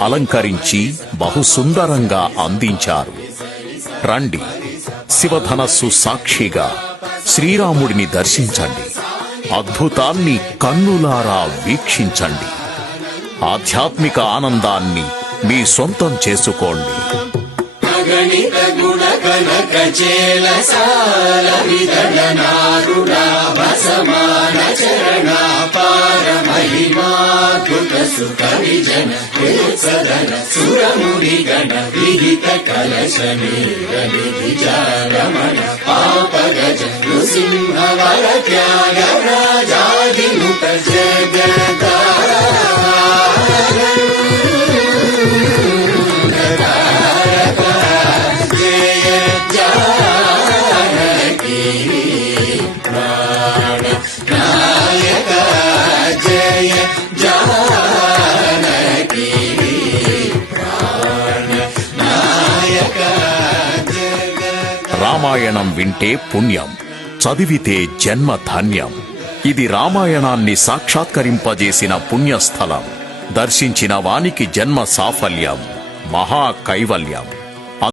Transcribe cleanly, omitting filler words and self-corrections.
అలంకరించి బహుసుందరంగా అందించారు. రండి, శివధనస్సు సాక్షిగా శ్రీరాముడిని దర్శించండి. అద్భుతాన్ని కన్నులారా వీక్షించండి. ఆధ్యాత్మిక ఆనందాన్ని మీ సొంతం చేసుకోండి. గణిత గుణ కనక చేల సాల విదళనారుడాభ సమాన చరణాపార మహిమాద్భుత సుఖ విజన సదన సురముడి గణ విహిత కలశ విచారమణ పాప గజ నృసింహ వర త్యాగ రాజాదిముఖ జగదార రామాయణం వింటే పుణ్యం, చదివితే జన్మ ధన్యం. ఇది రామాయణాన్ని సాక్షాత్కరింపజేసిన పుణ్యస్థలం. దర్శించిన వానికి జన్మ సాఫల్యం, మహా కైవల్యం.